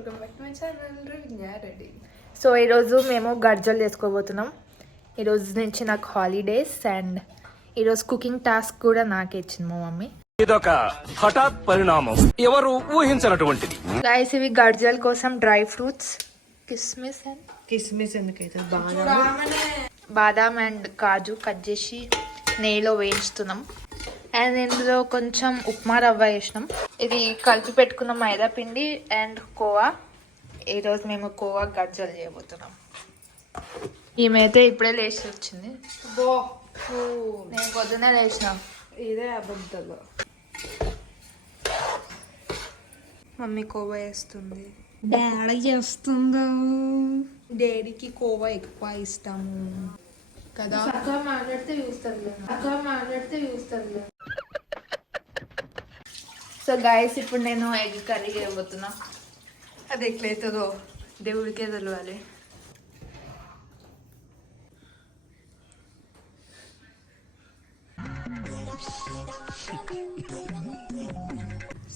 Welcome back to my channel Ruvinya Reddy. So ఈరోజు మేము గర్జలు చేసుకోబోతున్నాం. ఈరోజు నుంచి నాకు హాలిడేస్ అండ్ ఈరోజు కుకింగ్ టాస్క్ కూడా నాకే ఇచ్చింది మా మమ్మీ. ఇదొక హఠాత్ పరిణామం, ఎవరు ఊహించినటువంటిది. గైస్ ఇవి గర్జల కోసం డ్రై ఫ్రూట్స్ కిస్మిస్ ఎందుకైతే బాదాం అండ్ కాజు కట్ చేసి నెయ్యిలో వేయించుతున్నాం. అండ్ ఇందులో కొంచెం ఉప్మా రవ్వ వేసినాం. ఇది కలిపి పెట్టుకున్న మైదా పిండి అండ్ కోవా. ఈరోజు మేము కోవా గర్జలు చేయబోతున్నాం. ఈమెయితే ఇప్పుడే లేచి వచ్చింది. నేను పొద్దున్నే లేచినా. ఇదే అబద్ధాలు. మమ్మీ కోవా వేస్తుంది, డాడీ చేస్తుందా. డాడీకి కోవా ఎక్కువ ఇస్తాము కదా. మాట్లాడితే చూస్తారు. సో గైస్ ఇప్పుడు నేను ఎగ్ కర్రీ చేయబోతున్నా. అది ఎట్లయితుందో దేవుడికే తెలియాలి.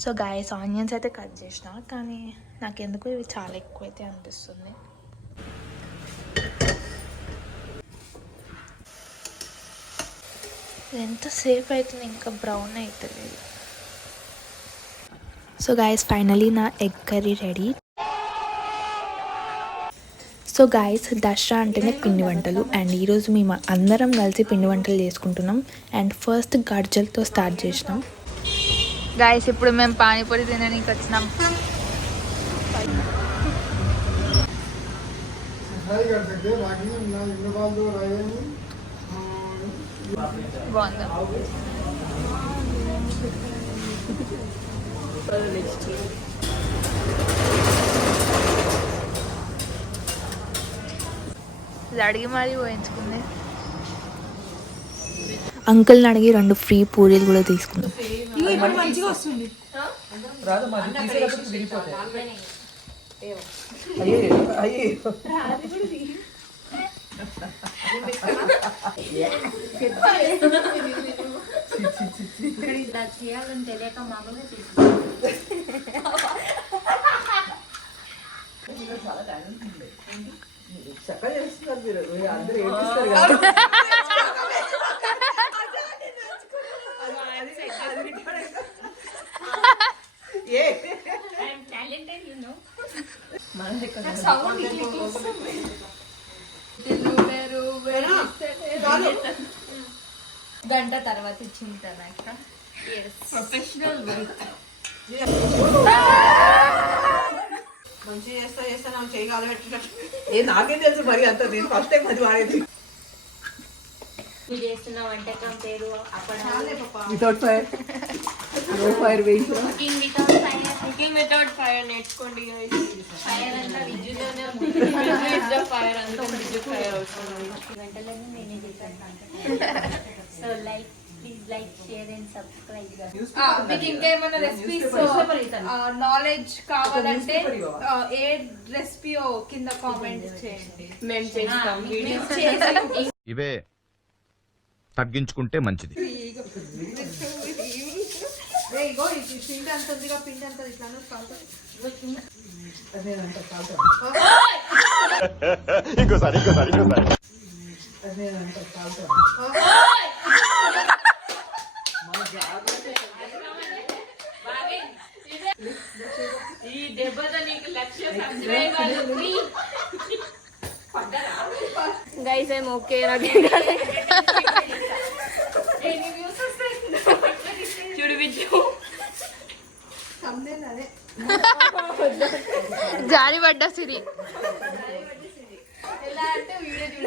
సో గైస్ ఆనియన్స్ అయితే కట్ చేసిన, కానీ నాకెందుకు ఇవి చాలా ఎక్కువైతే అనిపిస్తుంది. ఎంతసేపు అవుతుంది, ఇంకా బ్రౌన్ అవుతుంది. సో గైస్ ఫైనలీ నా egg curry ready. So guys Dasara అంటేనే పిండి వంటలు అండ్ ఈరోజు మేము అందరం కలిసి పిండి వంటలు చేసుకుంటున్నాం. అండ్ ఫస్ట్ గర్జలతో స్టార్ట్ చేసినాం. గైస్ ఇప్పుడు మేము పానీపూరి తినడానికి వచ్చినాం. బాగుందా? అడిగి మరీ పోయించుకుంది. అంకుల్ని అడిగి 2 ఫ్రీ పూరీలు కూడా తీసుకున్నాం. మంచిగా వస్తుంది. చేయాలని తెలియక మామూలుగా చక్కగా చేస్తున్నారు మీరు, అందరూ ఏడిస్తారు కదా. గంట తర్వాత ఇచ్చింది తనక. Professional work. మంచిగా చేస్తా నాకు చేయగల నాకేం తెలుసు మరి అంత. నేను ఫస్ట్ టైం అది వాడేది. మీరు చేస్తున్న వంటకం పేరు వితౌట్ ఫైర్, నో ఫైర్ వేయింగ్. కుకింగ్ వితౌట్ ఫైర్ నేర్చుకోండి. ఫైర్ అంతా విద్యుత్లోనే ఫైర్ అంతా విద్యుత్ ఫైర్ అవుతుంది. గంటలన్నీ నేనే చేశాను. So like please like share and subscribe. మీకు ఇంకేమైనా రెసిపీస్ నాలెడ్జ్ కావాలంటే ఏ రెసిపీయో కింద కామెంట్ చేయండి. మేము చేస్తాం. ఇవే తగ్గించుకుంటే మంచిది. ఇగో పిండి అంత ఉందిగా, పిండి అంత ఇట్లా ఇంకోసారి ఈ దెబ్బతో నీకు 1,00,000 సబ్స్క్రైబర్లు. Guys I'm okay. చూడు విజు జారి పడ్డా సిరి. ఎలా అంటే వీడియో